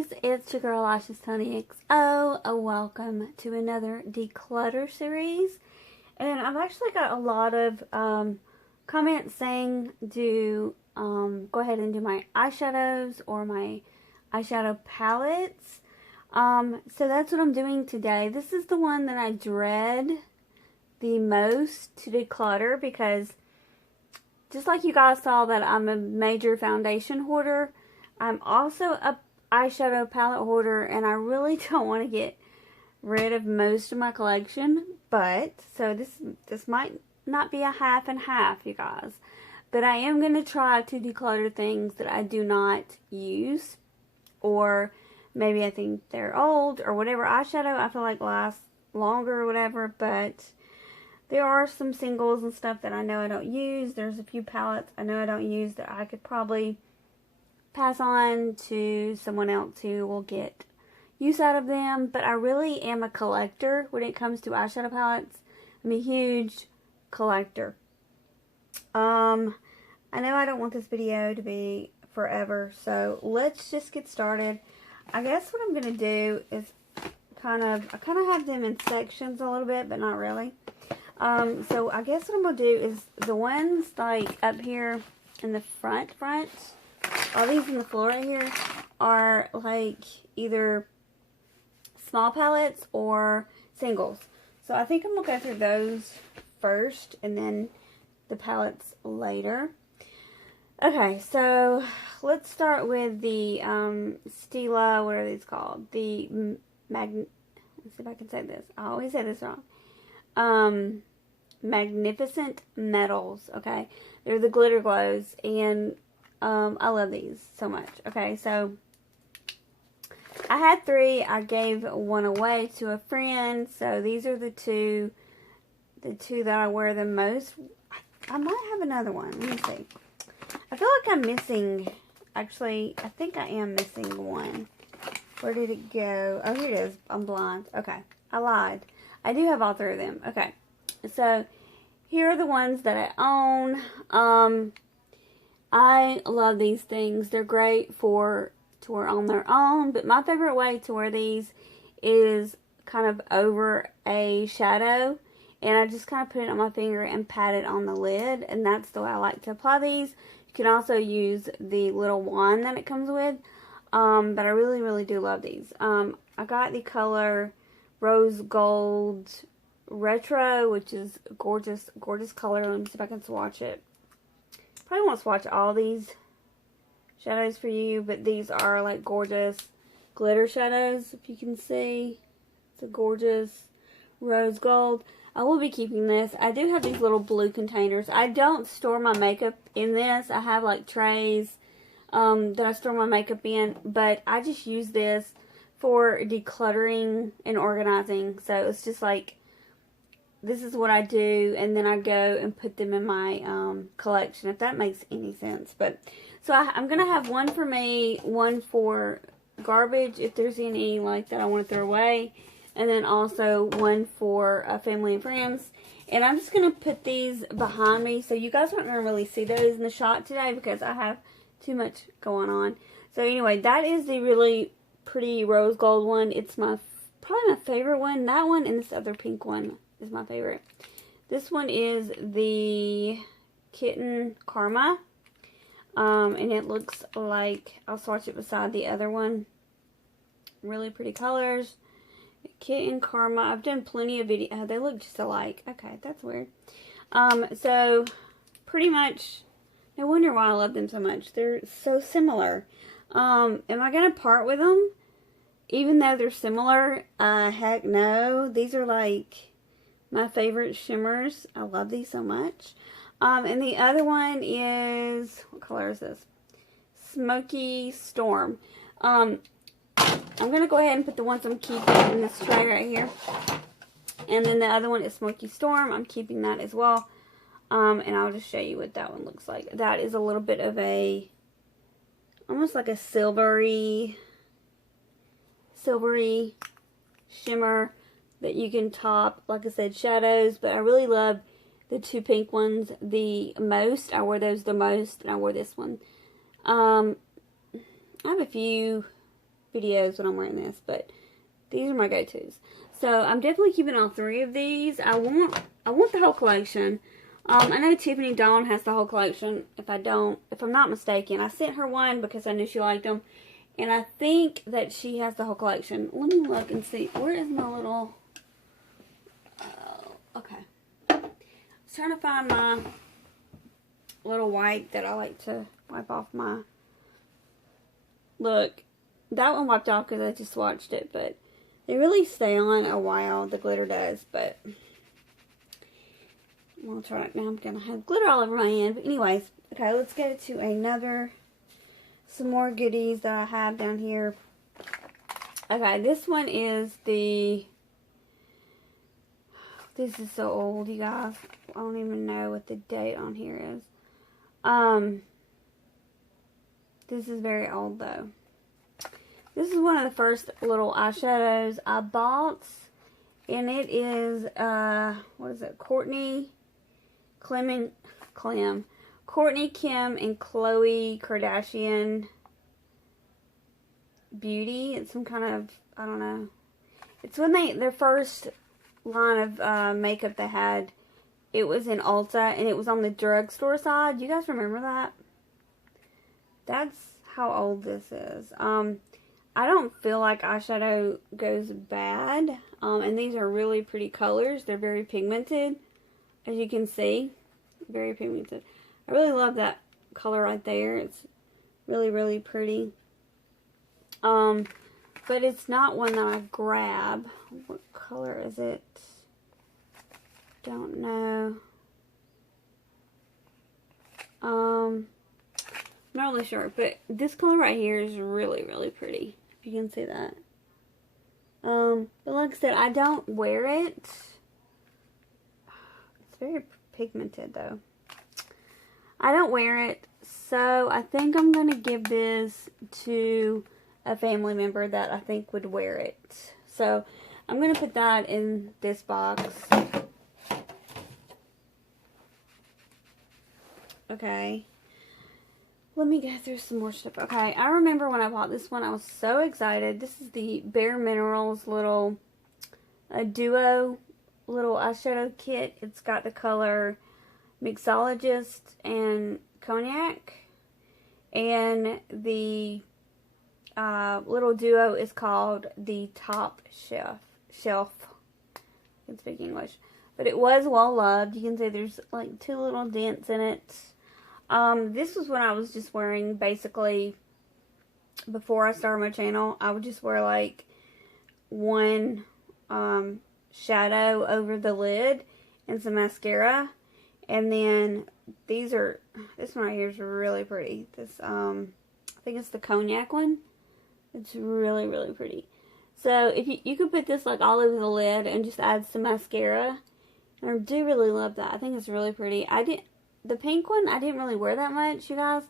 guys, it's your girl Lashestonixofam. Welcome to another Declutter series. And I've actually got a lot of comments saying to go ahead and do my eyeshadows or my eyeshadow palettes. So that's what I'm doing today. This is the one that I dread the most to declutter because just like you guys saw that I'm a major foundation hoarder, I'm also a eyeshadow palette hoarder, and I really don't want to get rid of most of my collection. But so this might not be a half and half, you guys, but I am going to try to declutter things that I do not use, or maybe I think they're old or whatever. Eyeshadow I feel like lasts longer or whatever, but there are some singles and stuff that I know I don't use. There's a few palettes I know I don't use that I could probably pass on to someone else who will get use out of them. But I really am a collector when it comes to eyeshadow palettes. I'm a huge collector. I know I don't want this video to be forever, so let's just get started. I guess what I'm going to do is I kind of have them in sections a little bit, but not really. So I guess what I'm going to do is the ones like up here in the front, all these in the floor right here are like either small palettes or singles. So I think I'm going to go through those first and then the palettes later. Okay, so let's start with the Stila, what are these called? The let's see if I can say this. I always say this wrong. Magnificent Metals, okay? They're the glitter glows, and I love these so much. Okay, so I had 3. I gave one away to a friend. So these are the two that I wear the most. I might have another one. Let me see. I feel like I'm missing, actually, I think I am missing one. Where did it go? Oh, here it is. I'm blind. Okay, I lied. I do have all 3 of them. Okay, so here are the ones that I own. I love these things. They're great to wear on their own, but my favorite way to wear these is kind of over a shadow, and I just kind of put it on my finger and pat it on the lid, and that's the way I like to apply these. You can also use the little wand that it comes with, but I really, really do love these. I got the color Rose Gold Retro, which is gorgeous, gorgeous color. Let me see if I can swatch it. Probably won't swatch all these shadows for you, but these are like gorgeous glitter shadows, if you can see. It's a gorgeous rose gold. I will be keeping this. I do have these little blue containers. I don't store my makeup in this. I have like trays that I store my makeup in, but I just use this for decluttering and organizing. So it's just like, this is what I do, and then I go and put them in my collection, if that makes any sense. But so I'm going to have one for me, one for garbage, if there's any like that I want to throw away, and then also one for family and friends. And I'm just going to put these behind me, so you guys aren't going to really see those in the shot today because I have too much going on. So anyway, that is the really pretty rose gold one. It's probably my favorite one. That one and this other pink one is my favorite. This one is the Kitten Karma, and it looks like, I'll swatch it beside the other one. Really pretty colors. Kitten Karma. I've done plenty of videos. They look just alike. Okay, that's weird. So pretty much, no wonder why I love them so much. They're so similar. Am I gonna part with them even though they're similar? Heck no. These are like my favorite shimmers. I love these so much. And the other one is, what color is this? Smoky Storm. I'm going to go ahead and put the ones I'm keeping in this tray right here. And then the other one is Smoky Storm. I'm keeping that as well. And I'll just show you what that one looks like. That is a little bit of a, almost like a silvery shimmer that you can top, like I said, shadows. But I really love the 2 pink ones the most. I wear those the most, and I wear this one. I have a few videos when I'm wearing this, but these are my go-tos. So I'm definitely keeping all 3 of these. I want the whole collection. I know Tiffany Dawn has the whole collection. If I'm not mistaken, I sent her one because I knew she liked them, and I think that she has the whole collection. Let me look and see. Where is my little? Okay. I was trying to find my little wipe that I like to wipe off my. Look, that one wiped off because I just swatched it, but they really stay on a while. The glitter does, but. I'll try it now. I'm going to have glitter all over my hand. But anyways, okay, let's get to some more goodies that I have down here. Okay, this one is this is so old, you guys. I don't even know what the date on here is. This is very old, though. This is one of the first little eyeshadows I bought. And it is, what is it? Courtney, Kim, and Khloe Kardashian Beauty. It's some kind of, I don't know. It's when their first line of makeup they had. It was in Ulta, and it was on the drugstore side. You guys remember that? That's how old this is. I don't feel like eyeshadow goes bad. And these are really pretty colors. They're very pigmented, as you can see. Very pigmented. I really love that color right there. It's really, really pretty. But it's not one that I grab. What color is it? Don't know. I'm not really sure. But this color right here is really, really pretty. If you can see that. But like I said, I don't wear it. It's very pigmented though. I don't wear it, so I think I'm going to give this to a family member that I think would wear it. So I'm going to put that in this box. Okay. Let me go through some more stuff. Okay, I remember when I bought this one, I was so excited. This is the Bare Minerals little duo little eyeshadow kit. It's got the color Mixologist and Cognac. And the little duo is called the Top Shelf. I can speak English. But it was well loved. You can see there's like 2 little dents in it. This was when I was just wearing, basically, before I started my channel, I would just wear like one shadow over the lid and some mascara. And then this one right here is really pretty. This, I think it's the Cognac one. It's really, really pretty. So if you could put this like all over the lid and just add some mascara. And I do really love that. I think it's really pretty. The pink one, I didn't really wear that much, you guys.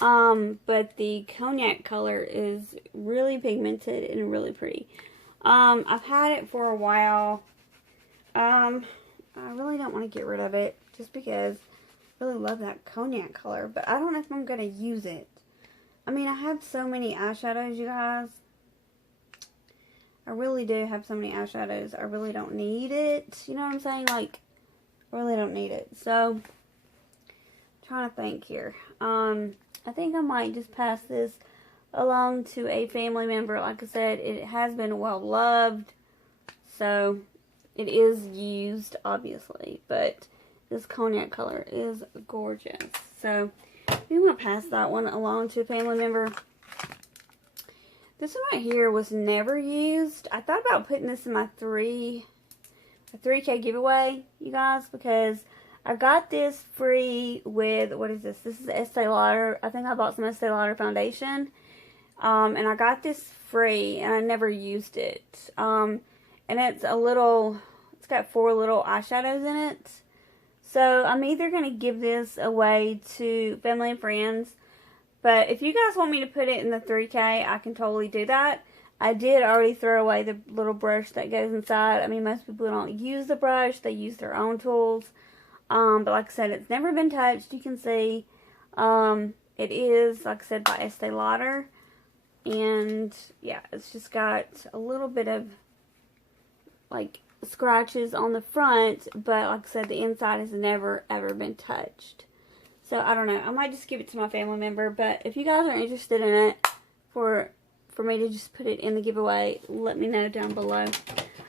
But the Cognac color is really pigmented and really pretty. I've had it for a while. I really don't want to get rid of it just because I really love that Cognac color. But I don't know if I'm going to use it. I mean, I have so many eyeshadows, you guys. I really do have so many eyeshadows. I really don't need it. You know what I'm saying? Like, I really don't need it. So, trying to think here. I think I might just pass this along to a family member. Like I said, it has been well loved, so it is used, obviously, but this Cognac color is gorgeous. So I'm going to pass that one along to a family member. This one right here was never used. I thought about putting this in my 3K giveaway, you guys, because I got this free with, what is this? This is Estee Lauder. I think I bought some Estee Lauder foundation. And I got this free, and I never used it. And it's it's got 4 little eyeshadows in it. So I'm either going to give this away to family and friends. But if you guys want me to put it in the 3K, I can totally do that. I did already throw away the little brush that goes inside. I mean, most people don't use the brush. They use their own tools. But like I said, it's never been touched. You can see it is, like I said, by Estee Lauder. And yeah, it's just got a little bit of like scratches on the front, but like I said, the inside has never ever been touched. So I don't know, I might just give it to my family member, but if you guys are interested in it for me to just put it in the giveaway, let me know down below.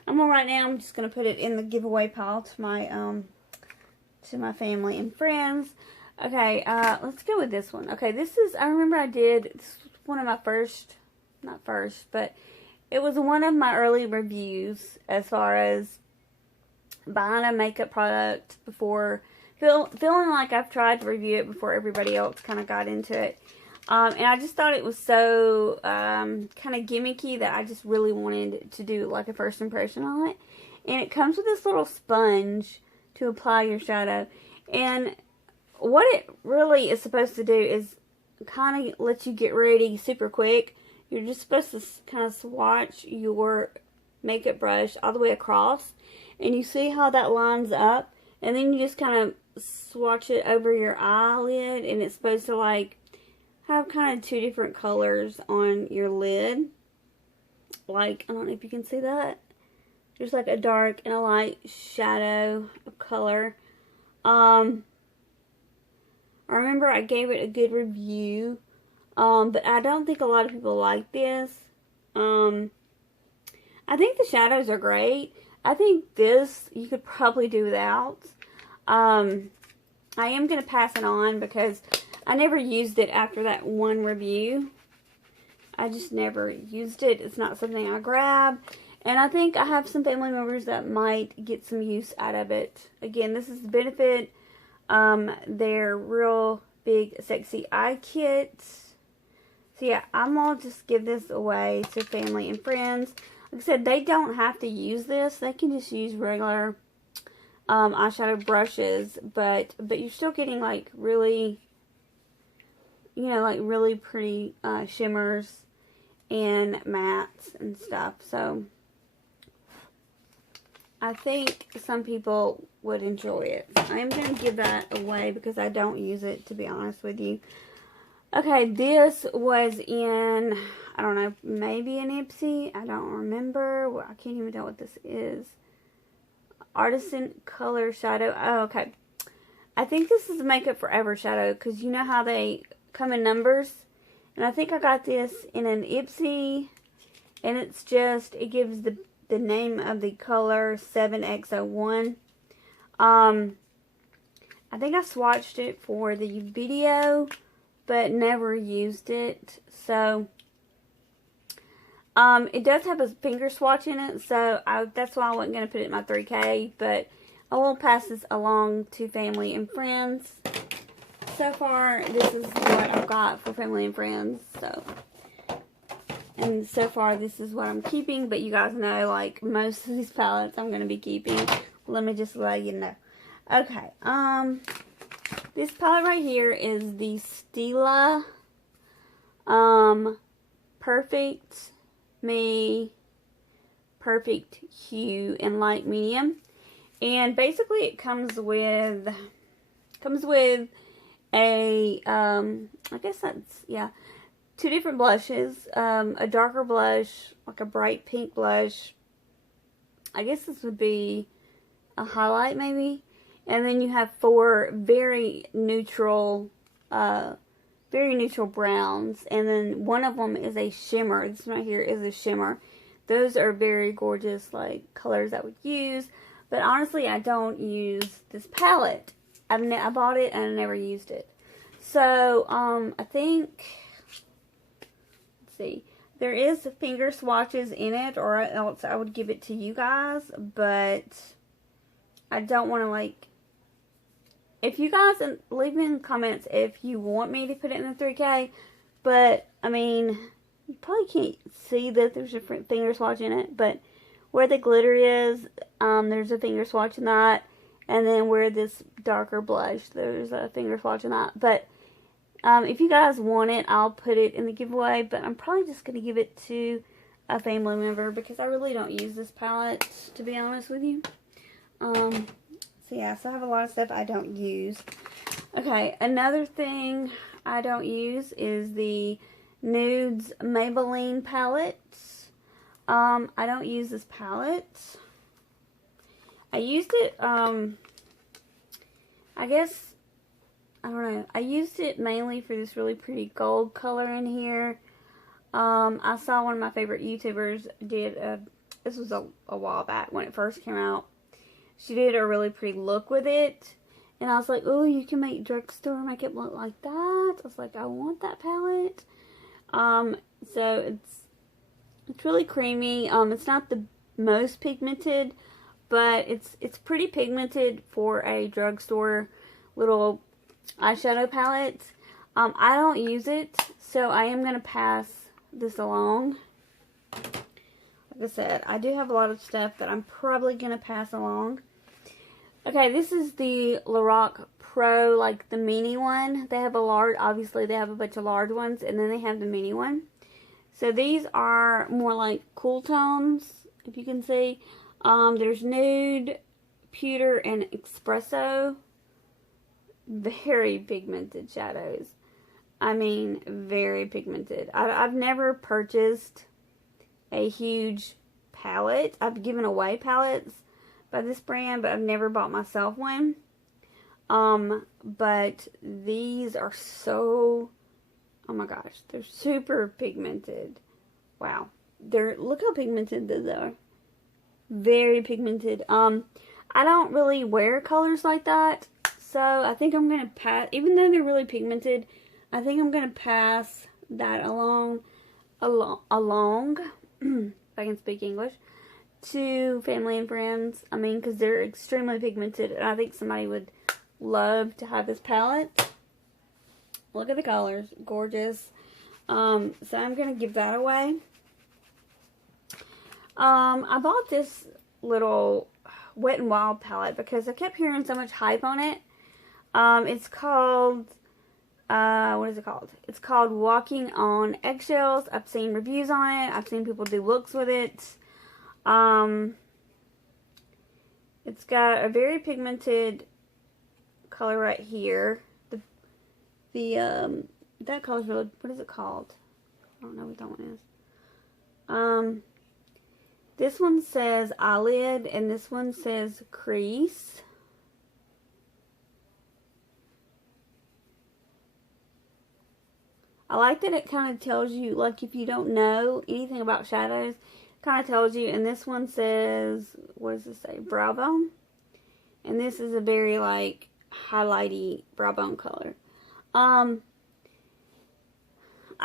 Right now I'm just gonna put it in the giveaway pile to my family and friends. Okay, let's go with this one. Okay, this is, I remember this was one of my not first, but it was one of my early reviews as far as buying a makeup product before, feeling like I've tried to review it before everybody else kind of got into it. And I just thought it was so kind of gimmicky that I just really wanted to do like a first impression on it. And it comes with this little sponge to apply your shadow. And what it really is supposed to do is kind of let you get ready super quick. You're just supposed to kind of swatch your makeup brush all the way across. And you see how that lines up. And then you just kind of swatch it over your eyelid. And it's supposed to like have kind of two different colors on your lid. Like, I don't know if you can see that. There's like a dark and a light shadow of color. I remember I gave it a good review, but I don't think a lot of people like this. I think the shadows are great. I think this you could probably do without. I am going to pass it on because I never used it after that one review. I just never used it. It's not something I grab. And I think I have some family members that might get some use out of it. Again, this is the Benefit. They're real big, sexy eye kits. So yeah, I'm going to just give this away to family and friends. Like I said, they don't have to use this. They can just use regular eyeshadow brushes. But you're still getting like really, you know, like really pretty shimmers and mattes and stuff. So I think some people would enjoy it. I am going to give that away because I don't use it, to be honest with you. Okay, this was in, I don't know, maybe an Ipsy. I don't remember. I can't even tell what this is. Artisan Color Shadow. Oh, okay. I think this is Makeup Forever Shadow because you know how they come in numbers. And I think I got this in an Ipsy. And it's just, it gives the name of the color 7X01. I think I swatched it for the video, but never used it. So, it does have a finger swatch in it, so that's why I wasn't going to put it in my 3K, but I will pass this along to family and friends. So far, this is what I've got for family and friends, so. And so far, this is what I'm keeping. But you guys know, like, most of these palettes I'm going to be keeping. Let me just let you know. Okay. This palette right here is the Stila Perfect Me Perfect Hue in Light Medium. And basically, it comes with a, I guess that's, yeah, two different blushes, a darker blush, like a bright pink blush. I guess this would be a highlight maybe. And then you have four very neutral browns. And then one of them is a shimmer. This one right here is a shimmer. Those are very gorgeous, like, colors I would use. But honestly, I don't use this palette. I bought it and I never used it. So, I think, let's see, there is finger swatches in it, or else I would give it to you guys, but I don't want to, like, if you guys, leave me in the comments if you want me to put it in the 3K, but, I mean, you probably can't see that there's a finger swatch in it, but where the glitter is, there's a finger swatch in that, and then where this darker blush, there's a finger swatch in that, but if you guys want it, I'll put it in the giveaway, but I'm probably just going to give it to a family member because I really don't use this palette, to be honest with you. So yeah, so I have a lot of stuff I don't use. Okay, another thing I don't use is the Nudes Maybelline palette. I don't use this palette. I used it, I guess, I don't know. I used it mainly for this really pretty gold color in here. I saw one of my favorite YouTubers did, this was a while back when it first came out. She did a really pretty look with it. And I was like, oh, you can make drugstore makeup look like that. I was like, I want that palette. So it's really creamy. It's not the most pigmented, but it's pretty pigmented for a drugstore little eyeshadow palette. I don't use it, so I am going to pass this along. Like I said, I do have a lot of stuff that I'm probably going to pass along. Okay, this is the Lorac Pro, like the mini one. They have a large, obviously they have a bunch of large ones, and then they have the mini one. So these are more like cool tones, if you can see. There's Nude, Pewter, and Espresso. Very pigmented shadows. I mean, very pigmented. I've never purchased a huge palette. I've given away palettes by this brand, but I've never bought myself one. But these are so, oh my gosh, they're super pigmented. Wow. Look how pigmented those are. Very pigmented. I don't really wear colors like that, so I think I'm going to pass, even though they're really pigmented, I think I'm going to pass that along, if I can speak English, to family and friends. I mean, because they're extremely pigmented, and I think somebody would love to have this palette. Look at the colors. Gorgeous. So I'm going to give that away. I bought this little Wet n Wild palette because I kept hearing so much hype on it. It's called, what is it called? It's called Walking on Eggshells. I've seen reviews on it. I've seen people do looks with it. It's got a very pigmented color right here. That color's really, what is it called? I don't know what that one is. This one says eyelid, and this one says crease. I like that it kind of tells you, like, if you don't know anything about shadows, kind of tells you. And this one says, what does it say? Brow bone. And this is a very, like, highlighty brow bone color.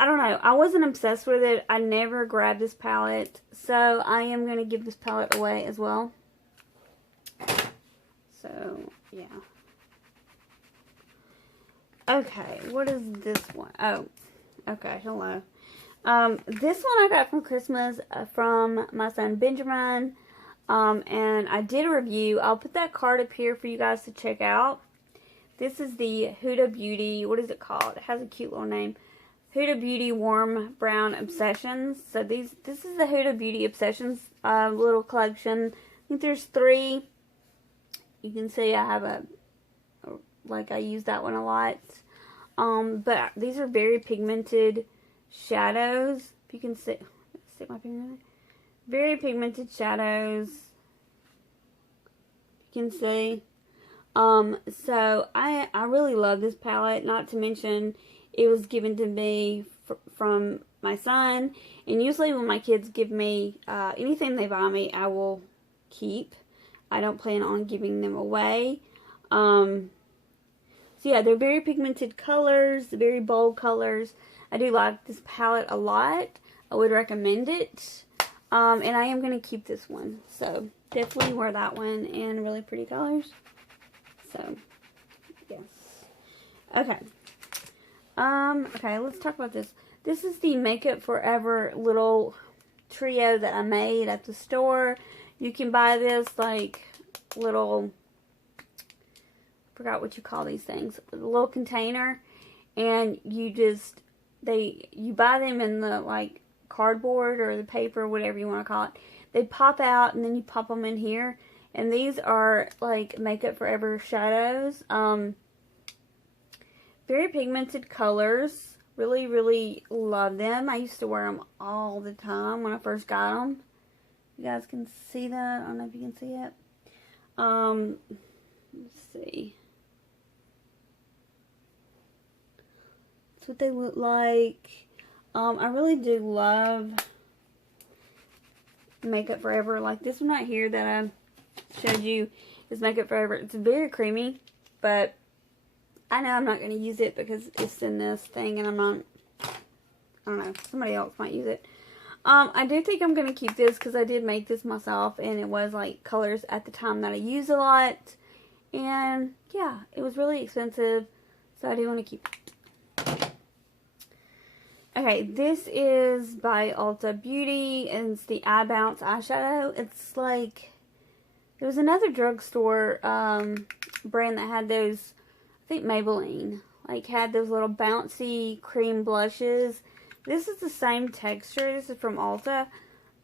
I don't know. I wasn't obsessed with it. I never grabbed this palette. So I am going to give this palette away as well. So, yeah. Okay. What is this one? Oh. Okay. Hello. This one I got from Christmas from my son Benjamin. And I did a review. I'll put that card up here for you guys to check out. This is the Huda Beauty. What is it called? It has a cute little name. Huda Beauty Warm Brown Obsessions. So this is the Huda Beauty Obsessions little collection. I think there's 3. You can see I have I use that one a lot. But these are very pigmented shadows. If you can see, stick my finger in there. Very pigmented shadows. You can see. So I really love this palette. Not to mention, it was given to me from my son. And usually when my kids give me anything they buy me, I will keep. I don't plan on giving them away. So yeah, they're very pigmented colors, very bold colors. I do like this palette a lot. I would recommend it. And I am going to keep this one. So definitely wear that one, and really pretty colors. So, yes. Okay. Okay, let's talk about this. This is the Makeup Forever little trio that I made at the store. You can buy this, like, little, I forgot what you call these things, a little container, and you just, you buy them in the, like, cardboard or the paper, whatever you want to call it. They pop out, and then you pop them in here, and these are, like, Makeup Forever shadows. Very pigmented colors. Really, really love them. I used to wear them all the time when I first got them. You guys can see that. I don't know if you can see it. Let's see. That's what they look like. I really do love Makeup Forever. Like this one right here that I showed you is Makeup Forever. It's very creamy, but I know I'm not going to use it because it's in this thing and I'm not, I don't know, somebody else might use it. I do think I'm going to keep this because I did make this myself and it was like colors at the time that I use a lot. And yeah, it was really expensive, so I do want to keep it. Okay, this is by Ulta Beauty and it's the Eye Bounce eyeshadow. It's like, there was another drugstore brand that had those, I think Maybelline, like had those little bouncy cream blushes. This is the same texture. This is from Ulta.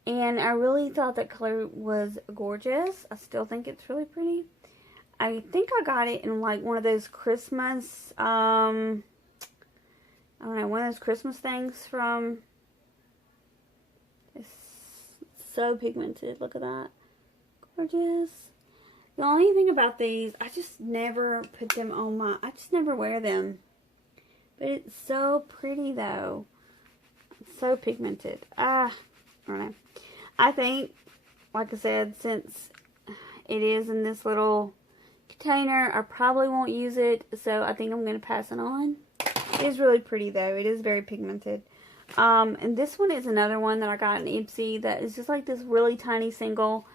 And I really thought that color was gorgeous. I still think it's really pretty. I think I got it in like one of those Christmas, I don't know, one of those Christmas things from, it's so pigmented. Look at that. Gorgeous. The only thing about these, I just never put them on my, I just never wear them. But it's so pretty though. It's so pigmented. I don't know. I think, like I said, since it is in this little container, I probably won't use it. So I think I'm going to pass it on. It is really pretty though. It is very pigmented. And this one is another one that I got in Ipsy that is just like this really tiny single.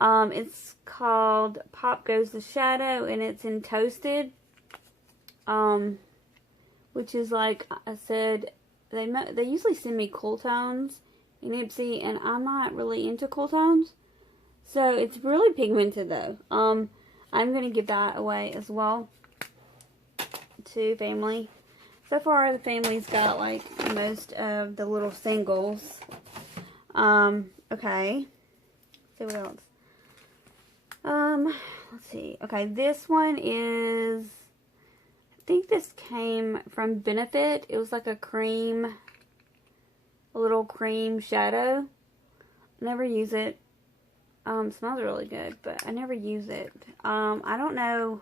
It's called Pop Goes the Shadow, and it's in Toasted, which is like I said, they usually send me cool tones in Ipsy, and I'm not really into cool tones, so it's really pigmented though. I'm going to give that away as well to family. So far, the family's got like most of the little singles. Okay, let's see what else. Let's see. Okay, this one is, I think this came from Benefit. It was like a cream, a little cream shadow. Never use it. Smells really good, but I never use it. I don't know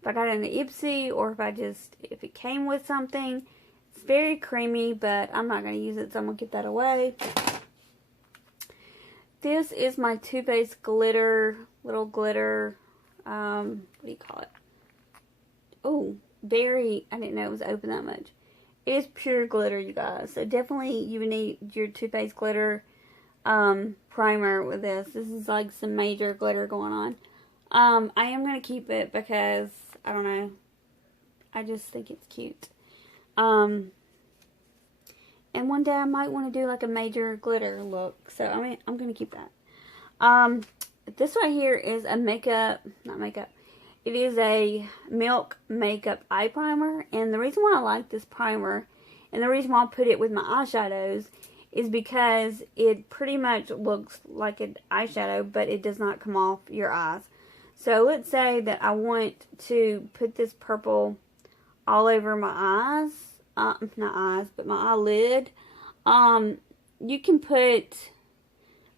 if I got it in the Ipsy or if it came with something. It's very creamy, but I'm not going to use it, so I'm going to give that away. This is my Too Faced glitter, little glitter, what do you call it? Oh, very, I didn't know it was open that much. It is pure glitter, you guys. So definitely you would need your Too Faced glitter primer with this. This is like some major glitter going on. I am going to keep it because, I don't know, I just think it's cute. And one day I might want to do like a major glitter look. So, I mean, I'm going to keep that. This right here is a it is a Milk Makeup Eye Primer. And the reason why I like this primer, and the reason why I put it with my eyeshadows, is because it pretty much looks like an eyeshadow, but it does not come off your eyes. So, let's say that I want to put this purple all over my eyes. Not eyes, but my eyelid. You can put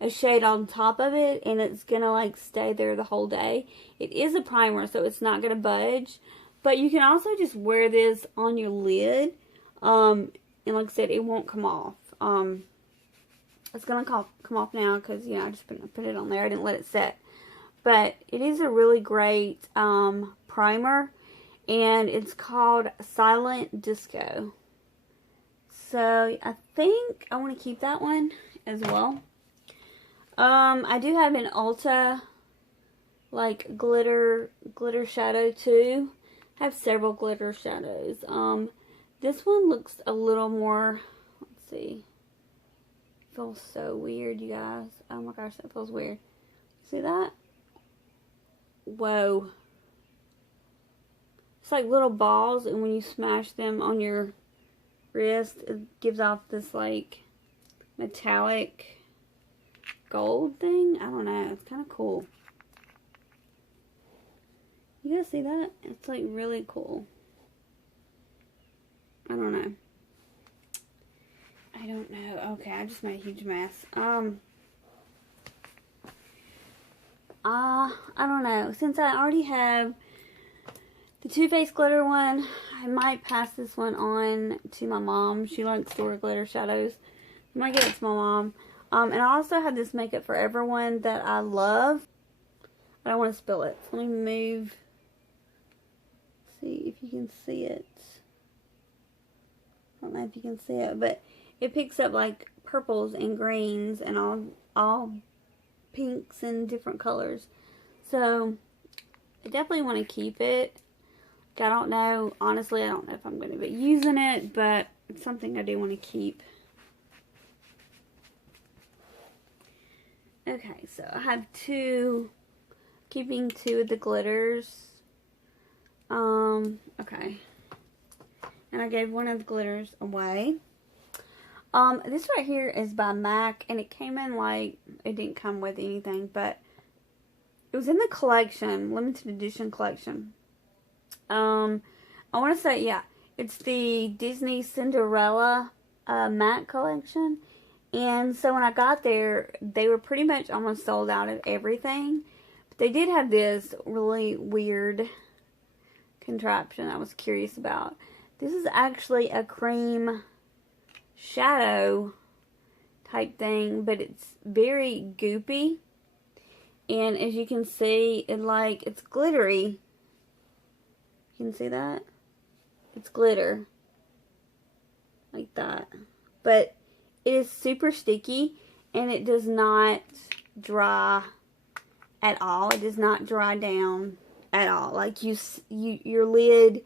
a shade on top of it and it's gonna like stay there the whole day. It is a primer, so it's not gonna budge, but you can also just wear this on your lid, and like I said, it won't come off. It's gonna come off now because, you know, I just put it on there. I didn't let it set, but it is a really great primer. And it's called Silent Disco. So, I think I want to keep that one as well. I do have an Ulta, like, glitter shadow, too. I have several glitter shadows. This one looks a little more, let's see. It feels so weird, you guys. Oh my gosh, that feels weird. See that? Whoa. It's like little balls, and when you smash them on your wrist, it gives off this like metallic gold thing. I don't know. It's kind of cool. You guys see that? It's like really cool. I don't know. I don't know. Okay, I just made a huge mess. I don't know. Since I already have the Too Faced glitter one, I might pass this one on to my mom. She likes to wear glitter shadows. I might give it to my mom. And I also have this Makeup Forever one that I love. I don't want to spill it. So let me move. See if you can see it. I don't know if you can see it, but it picks up like purples and greens and all pinks and different colors. So I definitely want to keep it. I don't know, honestly, I don't know if I'm going to be using it, but it's something I do want to keep. Okay, so I have keeping two of the glitters. Okay. And I gave one of the glitters away. This right here is by MAC, and it came in like, it didn't come with anything, but it was in the collection, limited edition collection. I want to say, yeah, it's the Disney Cinderella MAC collection. And so when I got there, they were pretty much almost sold out of everything. But they did have this really weird contraption I was curious about. This is actually a cream shadow type thing, but it's very goopy. And as you can see, it's glittery. You can see that? It's glitter. Like that. But it is super sticky, and it does not dry at all. It does not dry down at all. Like your lid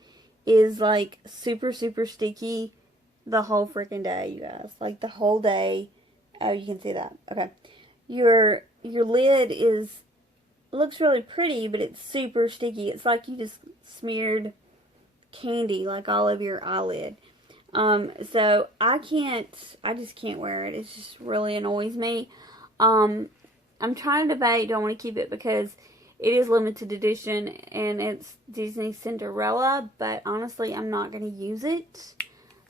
is like super, super sticky the whole freaking day, you guys. Like the whole day. Oh, you can see that. Okay. Your lid looks really pretty, but it's super sticky. It's like you just smeared candy like all over your eyelid. So I just can't wear it. It just really annoys me. I'm trying to debate, do I want to keep it because it is limited edition and it's Disney Cinderella, but honestly I'm not going to use it.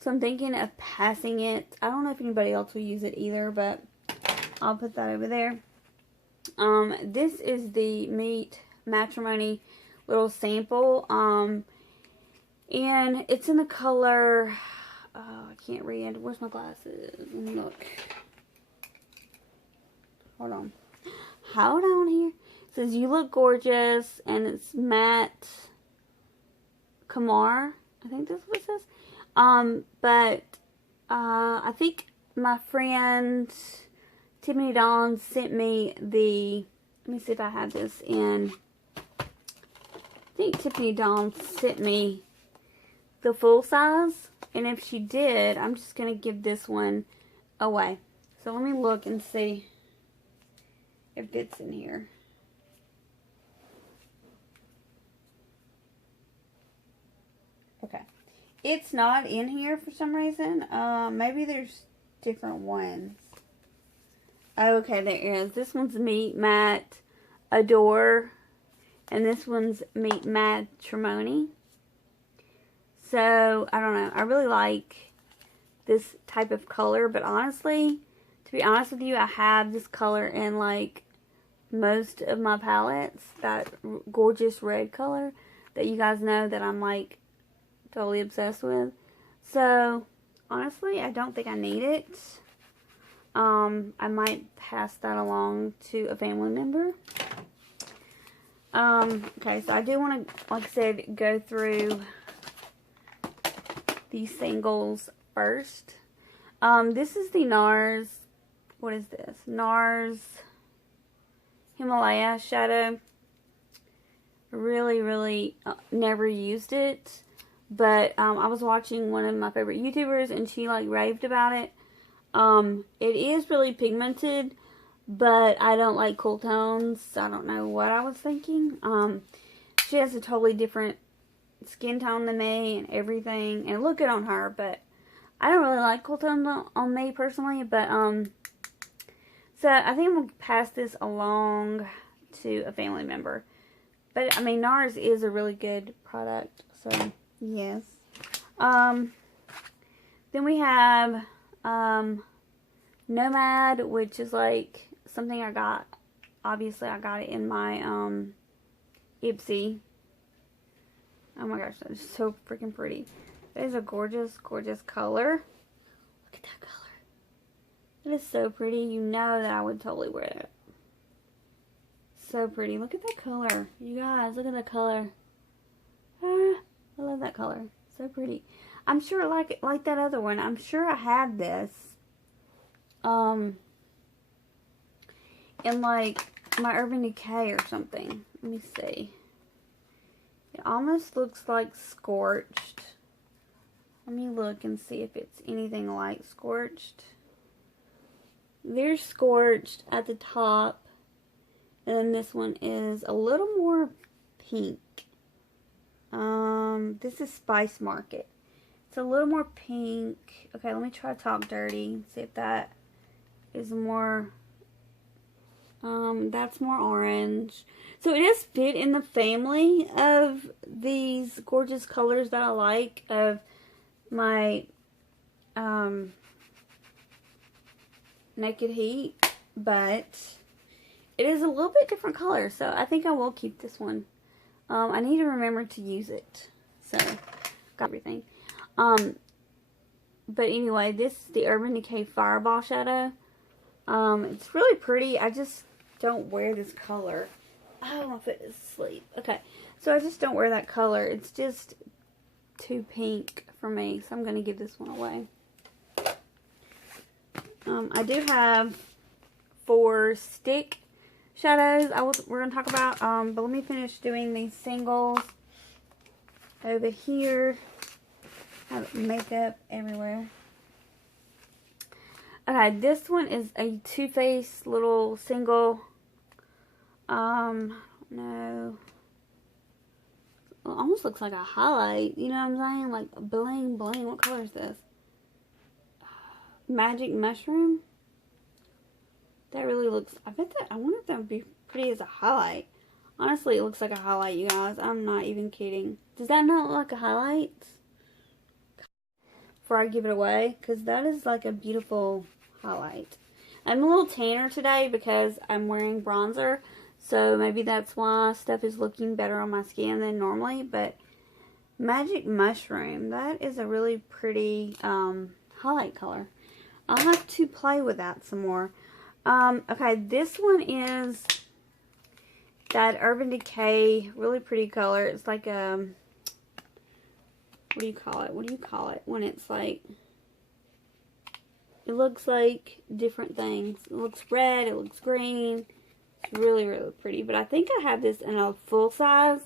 So I'm thinking of passing it. I don't know if anybody else will use it either, but I'll put that over there. This is the Meet Matrimony little sample. And it's in the color, I can't read. Where's my glasses? Let me look. Hold on. Hold on here. It says, "You look gorgeous," and it's matte Kamar. I think that's what it says. But I think my friend Tiffany Dawn sent me the, let me see if I have this in, I think Tiffany Dawn sent me the full size, and if she did, I'm just going to give this one away. So let me look and see if it's in here. Okay. It's not in here for some reason. Maybe there's different ones. Okay, there is. This one's Meet Matte Adore, and this one's Meet Matrimony. So, I don't know. I really like this type of color, but honestly, to be honest with you, I have this color in like most of my palettes. That gorgeous red color that you guys know that I'm like totally obsessed with. So, honestly, I don't think I need it. I might pass that along to a family member. Okay, so I do want to, like I said, go through these singles first. This is the Nars, what is this? Nars Himalaya shadow. Really never used it. But I was watching one of my favorite YouTubers, and she like raved about it. It is really pigmented, but I don't like cool tones. I don't know what I was thinking. She has a totally different skin tone than me and everything, and it looked good on her, but I don't really like cool tones on me personally. But so I think I'm gonna pass this along to a family member. But I mean, Nars is a really good product, so yes. Then we have Nomad, which is like something I got. Obviously, I got it in my Ipsy. Oh my gosh, that is so freaking pretty. That is a gorgeous, gorgeous color. Look at that color. It is so pretty. You know that I would totally wear it. So pretty. Look at that color. You guys, look at that color. Ah, I love that color. So pretty. I'm sure like that other one. I'm sure I had this. In like my Urban Decay or something. Let me see. It almost looks like Scorched. Let me look and see if it's anything like Scorched. There's Scorched at the top. And then this one is a little more pink. This is Spice Market. It's a little more pink. Okay, let me try Talk Dirty. See if that is more... that's more orange. So it does fit in the family of these gorgeous colors that I like of my Naked Heat, but it is a little bit different color, so I think I will keep this one. I need to remember to use it, so got everything. But anyway, this is the Urban Decay Fireball Shadow. It's really pretty. I just don't wear this color. Oh, my foot is asleep. Okay, so I just don't wear that color. It's just too pink for me, so I'm going to give this one away. I do have 4 stick shadows we're going to talk about, but let me finish doing these singles. Over here, I have makeup everywhere. Okay, this one is a Too Faced little single. No. It almost looks like a highlight. You know what I'm saying? Like bling bling. What color is this? Magic Mushroom. That really looks. I wonder if that would be pretty as a highlight. Honestly, it looks like a highlight, you guys. I'm not even kidding. Does that not look like a highlight? Before I give it away, because that is like a beautiful highlight. I'm a little tanner today because I'm wearing bronzer, so maybe that's why stuff is looking better on my skin than normally. But Magic Mushroom, that is a really pretty highlight color. I'll have to play with that some more. Okay, this one is that Urban Decay, really pretty color. It's like a, what do you call it? What do you call it when it's like, it looks like different things. It looks red, it looks green. It's really, really pretty. But I think I have this in a full size.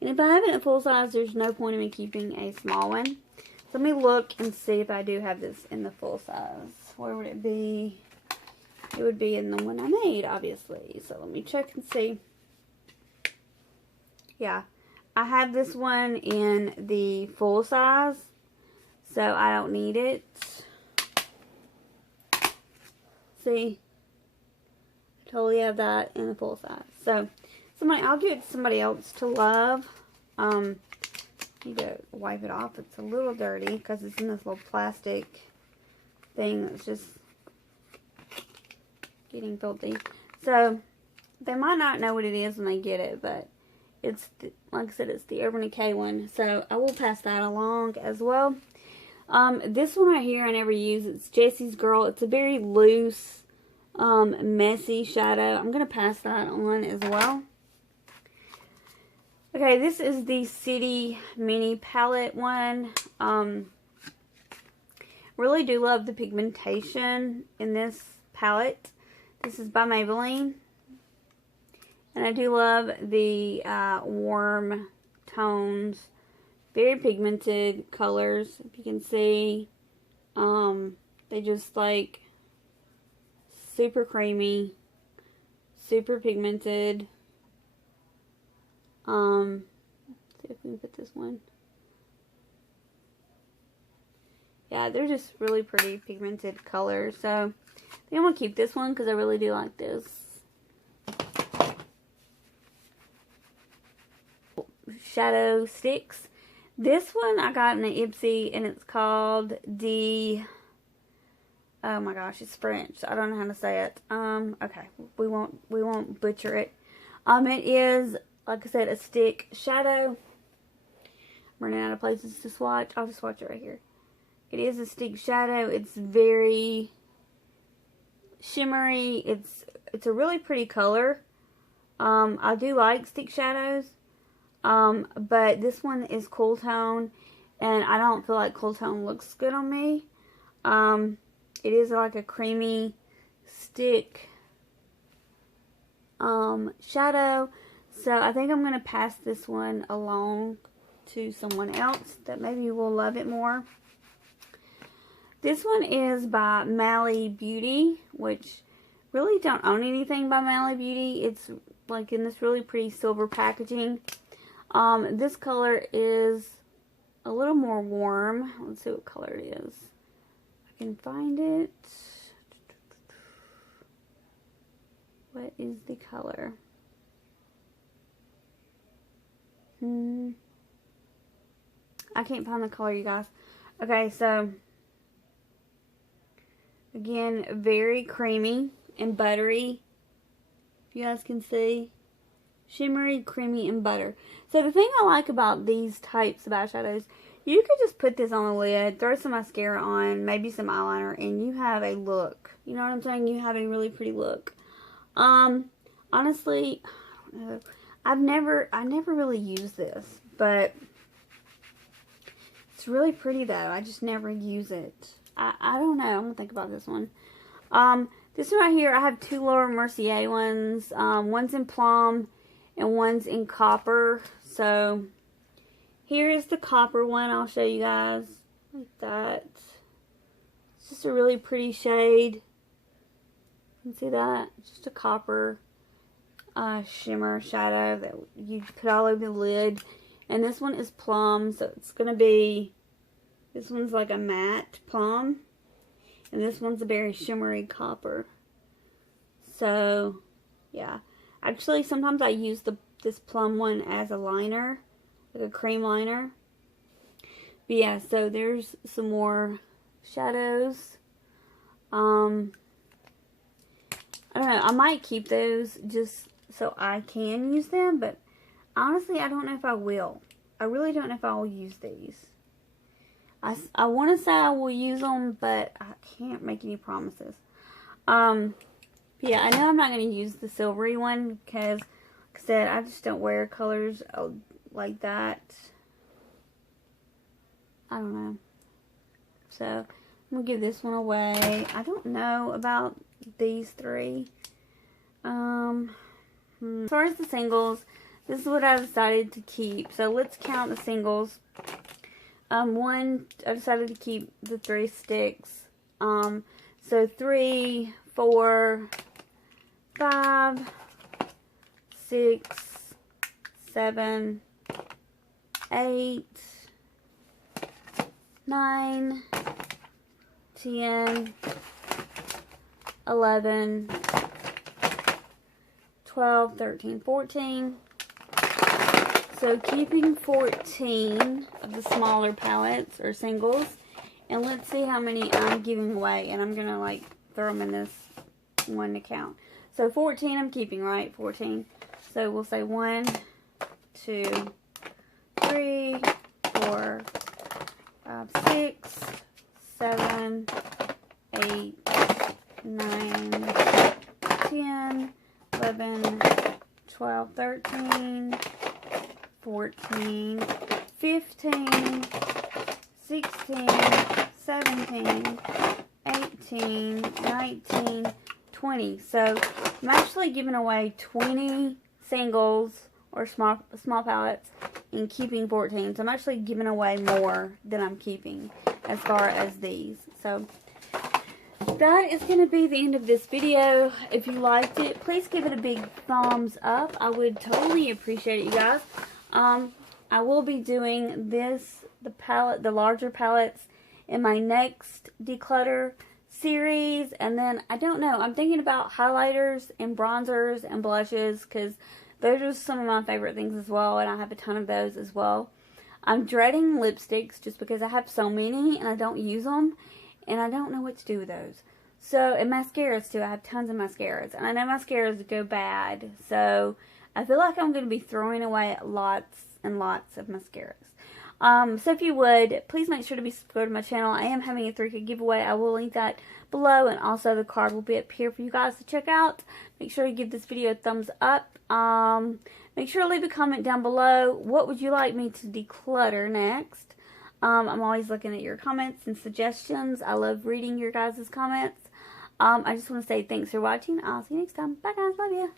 And if I have it in a full size, there's no point in me keeping a small one. So let me look and see if I do have this in the full size. Where would it be? It would be in the one I made, obviously. So let me check and see. Yeah. I have this one in the full size. So I don't need it. See? I totally have that in the full size. So I'll give it to somebody else to love. Need to wipe it off. It's a little dirty because it's in this little plastic thing that's just getting filthy. So they might not know what it is when they get it, but it's like I said, it's the Urban Decay one. So I will pass that along as well. This one right here I never use. It's Jessie's Girl. It's a very loose, messy shadow. I'm gonna pass that on as well. Okay, this is the City Mini Palette one. Really do love the pigmentation in this palette. This is by Maybelline. And I do love the warm tones. Very pigmented colors, if you can see. They just like super creamy, super pigmented. Let's see if we can put this one. Yeah, they're just really pretty pigmented colors. So I think I'm going to keep this one because I really do like this. Shadow sticks. This one I got in the Ipsy, and it's called oh my gosh, it's French. I don't know how to say it. Okay, we won't butcher it. It is, like I said, a stick shadow. I'm running out of places to swatch. I'll just swatch it right here. It is a stick shadow. It's very shimmery. It's a really pretty color. I do like stick shadows. But this one is cool tone, and I don't feel like cool tone looks good on me. It is like a creamy stick shadow, so I think I'm going to pass this one along to someone else that maybe will love it more. This one is by Malley Beauty, which really don't own anything by Malley Beauty. It's like in this really pretty silver packaging. This color is a little more warm. Let's see what color it is. I can find it. What is the color? I can't find the color, you guys. Okay, so again, very creamy and buttery. If you guys can see. Shimmery, creamy, and butter. So the thing I like about these types of eyeshadows, you could just put this on the lid, throw some mascara on, maybe some eyeliner, and you have a look. You know what I'm saying? You have a really pretty look. Honestly, I don't know. I never really used this, but it's really pretty though. I just never use it. I don't know. I'm gonna think about this one. This one right here, I have two Laura Mercier ones. One's in plum and one's in copper. So here is the copper one. I'll show you guys like that. It's just a really pretty shade. You can see that? It's just a copper shimmer shadow that you put all over the lid. And this one is plum, so it's going to be, this one's like a matte plum. And this one's a very shimmery copper. So, yeah. Actually, sometimes I use this plum one as a liner, like a cream liner. But yeah, so there's some more shadows. I don't know. I might keep those just so I can use them, but honestly, I don't know if I will. I really don't know if I will use these. I want to say I will use them, but I can't make any promises. Yeah, I know I'm not going to use the silvery one because, like I said, I just don't wear colors like that. I don't know. So, I'm going to give this one away. I don't know about these three. As far as the singles, this is what I decided to keep. So, let's count the singles. One, I decided to keep the 3 sticks. So 3, 4, 5, 6, 7, 8, 9, 10, 11, 12, 13, 14. So keeping 14 of the smaller palettes or singles, and let's see how many I'm giving away, and I'm gonna like throw them in this one to count. So 14 I'm keeping, right? 14. So we'll say 1, 2, 3, 4, 5, 6, 7, 8, 9, 10, 11, 12, 13, 14, 15, 16, 17, 18, 19, 20. So I'm actually giving away 20 singles or small palettes and keeping 14. So I'm actually giving away more than I'm keeping as far as these. So that is going to be the end of this video. If you liked it, please give it a big thumbs up. I would totally appreciate it, you guys. I will be doing the larger palettes in my next declutter series, and then I don't know, I'm thinking about highlighters and bronzers and blushes, because those are some of my favorite things as well, and I have a ton of those as well. I'm dreading lipsticks just because I have so many and I don't use them. And I don't know what to do with those. So, and mascaras too. I have tons of mascaras. And I know mascaras go bad. So, I feel like I'm going to be throwing away lots and lots of mascaras. So if you would, please make sure to be subscribed to my channel. I am having a 3K giveaway. I will link that below, and also the card will be up here for you guys to check out. Make sure you give this video a thumbs up. Make sure to leave a comment down below. What would you like me to declutter next? I'm always looking at your comments and suggestions. I love reading your guys' comments. I just want to say thanks for watching. I'll see you next time. Bye guys. Love you.